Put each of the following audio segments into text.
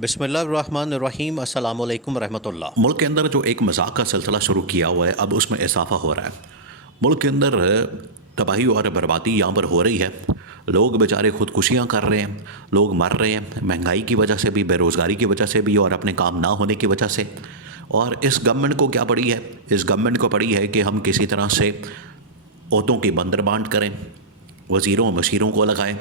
बिस्मिल्लाहिर्रहमानिर्रहीम अस्सलामु अलैकुम रहमतुल्लाह। मुल्क के अंदर जो एक मजाक का सिलसिला शुरू किया हुआ है, अब उसमें इजाफा हो रहा है। मुल्क के अंदर तबाही और बर्बादी यहाँ पर हो रही है। लोग बेचारे खुदकुशियाँ कर रहे हैं, लोग मर रहे हैं, महंगाई की वजह से भी, बेरोज़गारी की वजह से भी और अपने काम ना होने की वजह से। और इस गवर्नमेंट को क्या पड़ी है? इस गवर्नमेंट को पड़ी है कि हम किसी तरह से ओहदों की बंदरबांट करें, वज़ीरों मशीरों को लगाएं,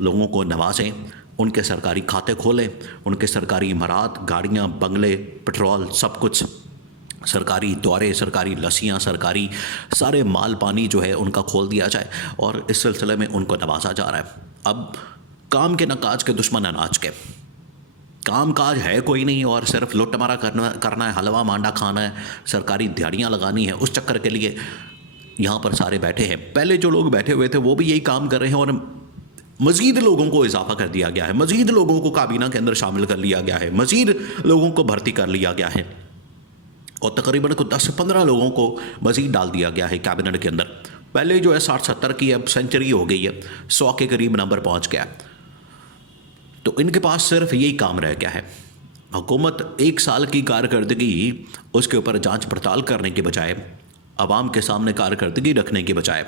लोगों को नवाजें, उनके सरकारी खाते खोलें, उनके सरकारी इमारात, गाड़ियाँ, बंगले, पेट्रोल, सब कुछ, सरकारी दौरे, सरकारी लस्सियाँ, सरकारी सारे माल पानी जो है उनका खोल दिया जाए और इस सिलसिले में उनको नवाजा जा रहा है। अब काम के नकाज के दुश्मन अनाज के, काम काज है कोई नहीं और सिर्फ लुटमारा करना है, हलवा मांडा खाना है, सरकारी दिहाड़ियाँ लगानी है, उस चक्कर के लिए यहाँ पर सारे बैठे हैं। पहले जो लोग बैठे हुए थे वो भी यही काम कर रहे हैं और मज़ीद लोगों को इजाफा कर दिया गया है, मज़ीद लोगों को काबीना के अंदर शामिल कर लिया गया है, मज़ीद लोगों को भर्ती कर लिया गया है और तकरीबन को 10 से 15 लोगों को मज़ीद डाल दिया गया है कैबिनेट के अंदर। पहले जो है 60-70 की अब सेंचुरी हो गई है, 100 के करीब नंबर पहुँच गया। तो इनके पास सिर्फ यही काम रह गया है। हुकूमत 1 साल की कारकर्दगी उसके ऊपर जांच पड़ताल करने के बजाय, आवाम के सामने कारकर्दगी रखने के बजाय,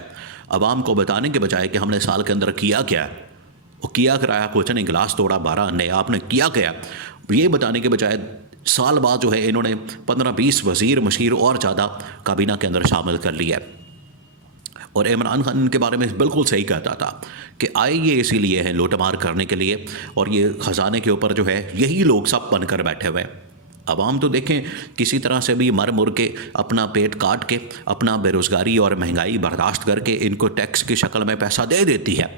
आवाम को बताने के बजाय कि हमने साल के अंदर किया क्या है, वो किया कराया कुछ नहीं, गिलास तोड़ा 12 अन्य, आपने किया क्या, ये बताने के बजाय साल बाद जो है इन्होंने 15-20 वज़ीर मशीर और ज़्यादा काबीना के अंदर शामिल कर लिया है। और इमरान खान इनके बारे में बिल्कुल सही कहता था कि आए ये इसीलिए हैं लूटमार करने के लिए और ये ख़जाने के ऊपर जो है यही लोग सब बनकर बैठे हुए हैं। अवाम तो देखें किसी तरह से भी मर मुर के अपना पेट काट के अपना बेरोज़गारी और महंगाई बर्दाश्त करके इनको टैक्स की शक्ल में पैसा दे देती है।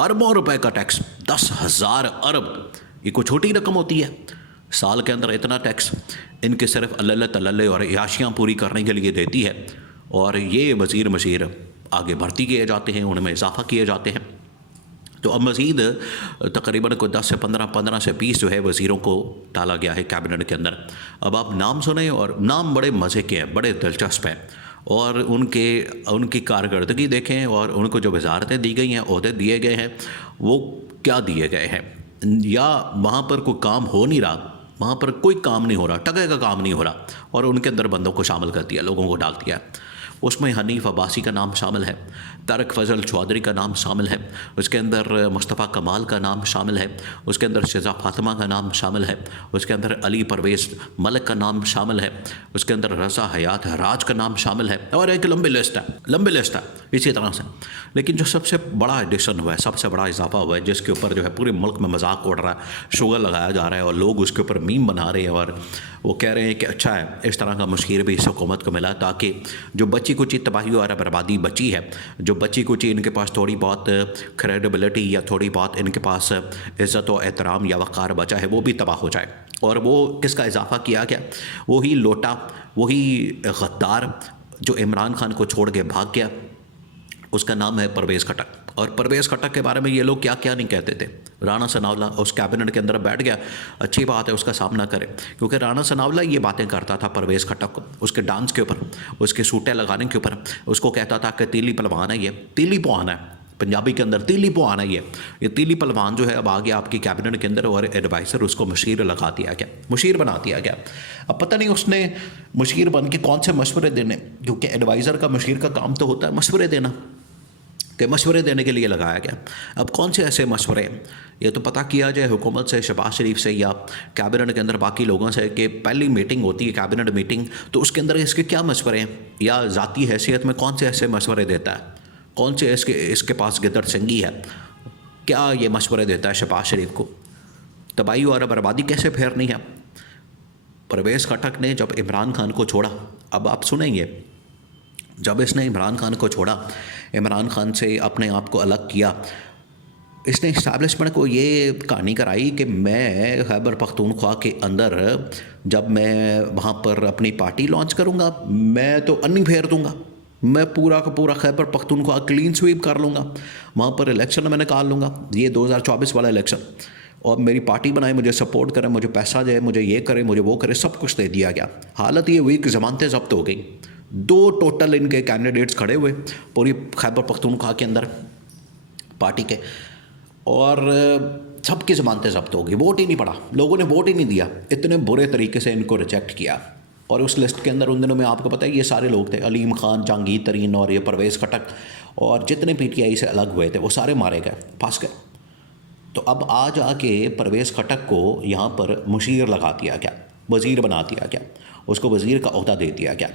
अरबों रुपए का टैक्स, 10,000 अरब, ये कोई छोटी रकम होती है? साल के अंदर इतना टैक्स इनके सिर्फ अल्लल्ले तल्लल्ले और याशियाँ पूरी करने के लिए देती है और ये वज़ीर मशीर आगे भर्ती किए जाते हैं, उनमें इजाफा किए जाते हैं। तो अब मज़ीद तकरीबन को 10 से 15 से 20 जो है वज़ीरों को डाला गया है कैबिनेट के अंदर। अब आप नाम सुने और नाम बड़े मज़े के हैं, बड़े दिलचस्प हैं और उनकी कारकर्दगी देखें और उनको जो वजारतें दी गई हैं, ओहदे दिए गए हैं, वो क्या दिए गए हैं, या वहाँ पर कोई काम हो नहीं रहा, वहाँ पर कोई काम नहीं हो रहा, टके का काम नहीं हो रहा और उनके अंदर बंदों को शामिल कर दिया, लोगों को डाल दिया। उसमें हनीफ अब्बासी का नाम शामिल है, तारक फजल चौधरी का नाम शामिल है, उसके अंदर मुस्तफ़ा कमाल का नाम शामिल है, उसके अंदर शिजा फातिमा का नाम शामिल है, उसके अंदर अली परवेज़ मलिक का नाम शामिल है, उसके अंदर रज़ा हयात राज का नाम शामिल है और एक लंबी लिस्ट है इसी तरह से। लेकिन जो सबसे बड़ा एडिशन हुआ है, सबसे बड़ा इजाफा हुआ है, जिसके ऊपर जो है पूरे मुल्क में मजाक उड़ रहा है, शुगर लगाया जा रहा है और लोग उसके ऊपर मीम बना रहे हैं और वो कह रहे हैं कि अच्छा है इस तरह का मुश्किल भी इस हुकूमत को मिला ताकि जो बची कुची तबाही और बर्बादी बची है, जो बची कुची इनके पास थोड़ी बहुत क्रेडिबिलिटी या थोड़ी बहुत इनके पास इज़्ज़त और एहतराम या वक़ार बचा है, वो भी तबाह हो जाए। और वो किसका इजाफा किया गया? वही लोटा, वही गद्दार जो इमरान खान को छोड़ के भाग गया, उसका नाम है परवेज़ खटक। और परवेज़ खटक के बारे में ये लोग क्या क्या नहीं कहते थे। राना सनावला उस कैबिनेट के अंदर बैठ गया, अच्छी बात है, उसका सामना करें, क्योंकि राना सनावला ये बातें करता था परवेज़ खटक को, उसके डांस के ऊपर, उसके सूटे लगाने के ऊपर, उसको कहता था कि तीली पलवान है, ये तीली पुआना है, पंजाबी के अंदर तीली पुआना है ये तीली पलवान जो है अब आ गया आपकी कैबिनेट के अंदर और एडवाइज़र उसको मुशीर लगा दिया गया, मुशीर बना दिया गया। अब पता नहीं उसने मुशीर बन के कौन से मशवरे देने, क्योंकि एडवाइज़र का मुशीर का काम तो होता है मशवरे देना, के मशवरे देने के लिए लगाया गया। अब कौन से ऐसे मशवरे, ये तो पता किया जाए हुकूमत से, शहबाज शरीफ से या कैबिनेट के अंदर बाकी लोगों से कि पहली मीटिंग होती है कैबिनेट मीटिंग, तो उसके अंदर इसके क्या मशवरे हैं या ज़ाती हैसियत में कौन से ऐसे मशवरे देता है, कौन से इसके पास गिदड़ सिंगी है, क्या ये मशवरे देता है शहबाज शरीफ को, तबाही और बर्बादी कैसे फेरनी है। परवेज़ खटक ने जब इमरान खान को छोड़ा, अब आप सुनेंगे, जब इसने इमरान खान को छोड़ा, इमरान खान से अपने आप को अलग किया, इसने इस्टेब्लिशमेंट को ये कहानी कराई कि मैं खैबर पख्तूनख्वा के अंदर जब मैं वहाँ पर अपनी पार्टी लॉन्च करूँगा, मैं तो अन्नी फेर दूँगा, मैं पूरा का पूरा खैबर पख्तूनख्वा क्लीन स्वीप कर लूँगा, वहाँ पर इलेक्शन में निकाल लूँगा, ये 2024 वाला इलेक्शन, और मेरी पार्टी बनाए, मुझे सपोर्ट करें, मुझे पैसा दे, मुझे ये करे, मुझे वो करे, सब कुछ दे दिया गया। हालत ये हुई कि ज़मानतें ज़ब्त हो गई, 2 टोटल इनके कैंडिडेट्स खड़े हुए पूरी खैबर पख्तूनख्वा के अंदर पार्टी के, और सबकी ज़मानतें ज़ब्त होगी, वोट ही नहीं पड़ा, लोगों ने वोट ही नहीं दिया, इतने बुरे तरीके से इनको रिजेक्ट किया। और उस लिस्ट के अंदर उन दिनों में आपको पता है ये सारे लोग थे, अलीम खान, जहांगीर तरीन और ये परवेज़ खटक और जितने पीटीआई से अलग हुए थे वो सारे मारे गए, फंस गए। तो अब आज आके परवेज़ खटक को यहाँ पर मुशीर लगा दिया गया, वज़ीर बना दिया गया, उसको वज़ीर का ओहदा दे दिया गया।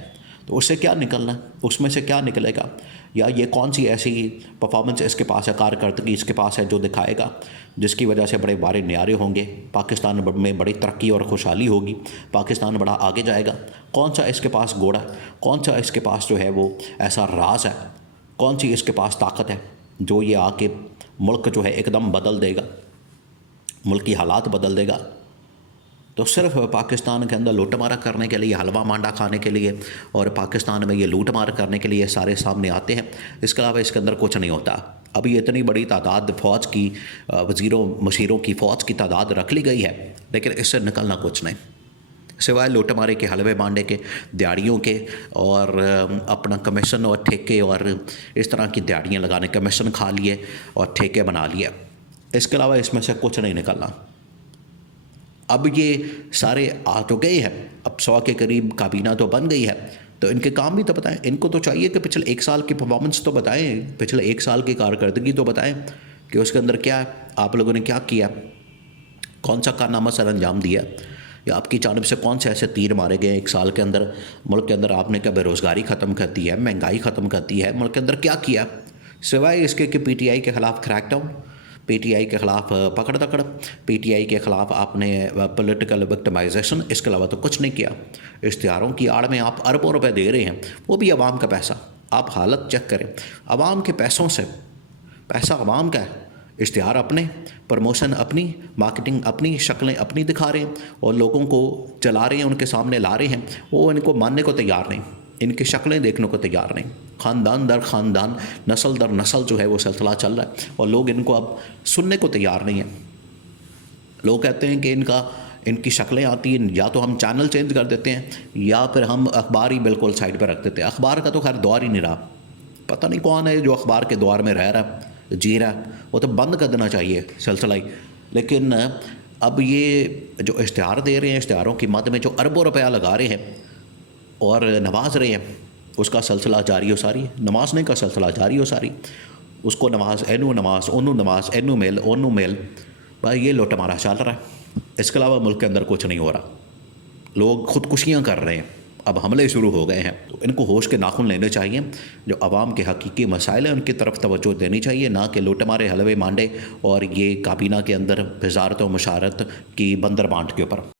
तो उससे क्या निकलना, उसमें से क्या निकलेगा, या ये कौन सी ऐसी परफॉर्मेंस इसके पास है, कारकर्दगी इसके पास है जो दिखाएगा जिसकी वजह से बड़े बारे न्यारे होंगे, पाकिस्तान में बड़ी तरक्की और खुशहाली होगी, पाकिस्तान बड़ा आगे जाएगा। कौन सा इसके पास घोड़ा, कौन सा इसके पास जो है वो ऐसा राज है, कौन सी इसके पास ताकत है जो ये आके मुल्क जो है एकदम बदल देगा, मुल्क की हालात बदल देगा। तो सिर्फ पाकिस्तान के अंदर लूटमारा करने के लिए, हलवा मांडा खाने के लिए और पाकिस्तान में ये लूटमार करने के लिए सारे सामने आते हैं। इसके अलावा इसके अंदर कुछ नहीं होता। अभी इतनी बड़ी तादाद फ़ौज की, वज़ीरों मशीरों की फ़ौज की तादाद रख ली गई है, लेकिन इससे निकलना कुछ नहीं सिवाय लूटमारे के, हलवे मांडे के, दिहाड़ियों के और अपना कमीशन और ठेके और इस तरह की दिहाड़ियाँ लगाने, कमीशन खा लिए और ठेके बना लिए। इसके अलावा इसमें से कुछ नहीं निकलना। अब ये सारे आ तो गए हैं, अब 100 के करीब काबीना तो बन गई है, तो इनके काम भी तो बताएं। इनको तो चाहिए कि पिछले 1 साल की परफॉर्मेंस तो बताएं, पिछले 1 साल की कारकर्दगी तो बताएं कि उसके अंदर क्या है, आप लोगों ने क्या किया, कौन सा कारनामा सर अंजाम दिया, या आपकी जानिब से कौन से ऐसे तीर मारे गए 1 साल के अंदर। मुल्क के अंदर आपने क्या बेरोज़गारी ख़त्म कर दी है, महंगाई ख़त्म कर दी है, मुल्क के अंदर क्या किया सिवाय इसके कि पीटीआई के ख़िलाफ़ क्रैकडाउन, पीटीआई के ख़िलाफ़ पकड़ दकड़, पीटीआई के ख़िलाफ़ आपने पॉलिटिकल विक्टिमाइजेशन, इसके अलावा तो कुछ नहीं किया। इश्तिहारों की आड़ में आप अरबों रुपए दे रहे हैं, वो भी अवाम का पैसा। आप हालत चेक करें, अवाम के पैसों से, पैसा अवाम का है, इश्तिहार अपने, प्रमोशन अपनी, मार्केटिंग अपनी, शक्लें अपनी दिखा रहे हैं और लोगों को चला रहे हैं, उनके सामने ला रहे हैं, वो इनको मानने को तैयार नहीं, इनकी शक्लें देखने को तैयार नहीं। ख़ानदान दर ख़ानदान, नस्ल दर नस्ल जो है वो सिलसिला चल रहा है और लोग इनको अब सुनने को तैयार नहीं हैं। लोग कहते हैं कि इनकी शक्लें आती हैं, या तो हम चैनल चेंज कर देते हैं या फिर हम अखबार ही बिल्कुल साइड पर रख देते हैं। अखबार का तो खैर दौर ही नहीं रहा, पता नहीं कौन है जो अखबार के दौर में रह रहा है, जी रहा है, वो तो बंद कर देना चाहिए सिलसिला ही। लेकिन अब ये जो इश्तिहार दे रहे हैं, इश्तिहारों की मद में जो अरबों रुपया लगा रहे हैं और नवाज रहे हैं, उसका सिलसिला जारी हो सारी, नमाज़ने का सिलसिला जारी हो सारी, उसको नमाज, एनू नमाज, ओनू नमाज, एनू मेल, ओनू मेल, भाई ये लूटमारा चल रहा है। इसके अलावा मुल्क के अंदर कुछ नहीं हो रहा। लोग खुदकुशियाँ कर रहे हैं, अब हमले शुरू हो गए हैं। तो इनको होश के नाखून लेने चाहिए, जो आवाम के हकीकी मसाइल हैं उनकी तरफ तवज्जो देनी चाहिए, ना कि लूटमारे, हलवे मांडे और ये काबीना के अंदर वजारत व मशारत की बंदर बांट के ऊपर।